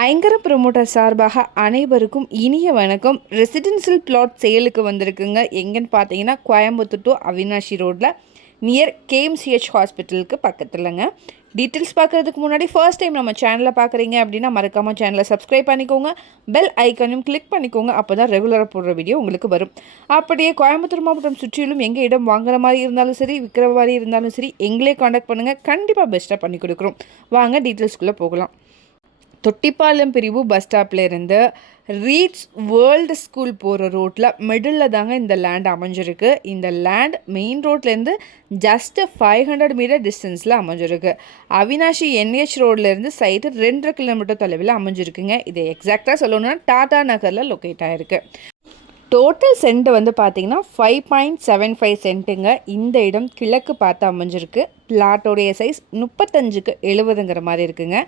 ஐங்கரம் promoter சார்பாக அனைவருக்கும் இனிய வணக்கம். ரெசிடென்சியல் பிளாட் சேலுக்கு வந்திருக்குங்க. எங்கன்னு பார்த்தீங்கன்னா கோயம்புத்தூர் டு அவினாஷி ரோட்டில் நியர் கேஎம்சிஹெச் ஹாஸ்பிட்டலுக்கு பக்கத்துலங்க. டீட்டெயில்ஸ் பார்க்குறதுக்கு முன்னாடி ஃபர்ஸ்ட் டைம் நம்ம சேனலை பார்க்குறீங்க அப்படின்னா மறக்காமல் சேனலை சப்ஸ்கிரைப் பண்ணிக்கோங்க. பெல் ஐக்கனையும் கிளிக் பண்ணிக்கோங்க. அப்போ தான் ரெகுலராக போடுற வீடியோ உங்களுக்கு வரும். அப்படியே கோயம்புத்தூர் மாவட்டம் சுற்றிலும் எங்கே இடம் வாங்குற மாதிரி இருந்தாலும் சரி விற்கிற மாதிரி இருந்தாலும் சரி எங்களே காண்டாக்ட் பண்ணுங்கள் கண்டிப்பாக பெஸ்ட்டாக பண்ணி கொடுக்குறோம். வாங்க டீட்டெயில்ஸ்குள்ளே போகலாம். தொட்டிப்பாளையம் பிரிவு பஸ் ஸ்டாப்லேருந்து ரீட்ஸ் வேர்ல்டு ஸ்கூல் போகிற ரோட்டில் மிடில் தாங்க இந்த லேண்ட் அமைஞ்சிருக்கு. இந்த லேண்ட் மெயின் ரோட்லேருந்து ஜஸ்ட் ஃபைவ் ஹண்ட்ரட் மீட்டர் டிஸ்டன்ஸில் அமைஞ்சிருக்கு. அவினாஷி என்ஹெச் ரோட்லேருந்து சைட்டு ரெண்டரை கிலோமீட்டர் தொலைவில் அமைஞ்சிருக்குங்க. இது எக்ஸாக்டாக சொல்லணும்னா டாடா நகரில் லொக்கேட் ஆகிருக்கு டோட்டல் சென்ட் வந்து பார்த்திங்கன்னா ஃபைவ் பாயிண்ட் செவன் ஃபைவ் சென்ட்டுங்க இந்த இடம் கிழக்கு பார்த்து அமைஞ்சிருக்கு. பிளாட்டோடைய சைஸ் முப்பத்தஞ்சுக்கு எழுபதுங்கிற மாதிரி இருக்குங்க.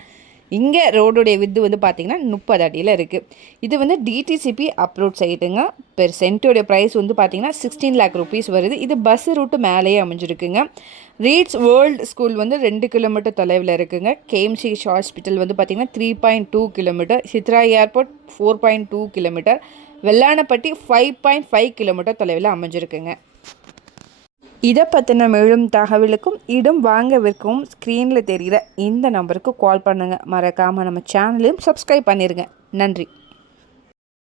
இங்கே ரோடுடைய வித்து வந்து பார்த்திங்கன்னா முப்பது அடியில் இருக்குது இது வந்து டிடிசிபி அப்ரோட் சைட்டுங்க பெர் சென்ட்டோடைய ப்ரைஸ் வந்து பார்த்திங்கன்னா சிக்ஸ்டீன் லேக் ருபீஸ் வருது. இது பஸ் ரூட்டு மேலேயே அமைஞ்சிருக்குங்க. ரீட்ஸ் வேர்ல்டு ஸ்கூல் வந்து ரெண்டு கிலோமீட்டர் தொலைவில் இருக்குங்க. கேஎம்சி ஹாஸ்பிட்டல் வந்து பார்த்திங்கன்னா three point two kilometre Chitra airport four point two kilometre Vellanaipatti five point five kilometre தொலைவில் அமைஞ்சிருக்குங்க. இதை பற்றின மேலும் தகவலுக்கும் இடம் வாங்க விற்கவும் ஸ்க்ரீனில் தெரிகிற இந்த நம்பருக்கு கால் பண்ணுங்கள் மறக்காமல் நம்ம சேனலையும் சப்ஸ்கிரைப் பண்ணிடுங்க நன்றி.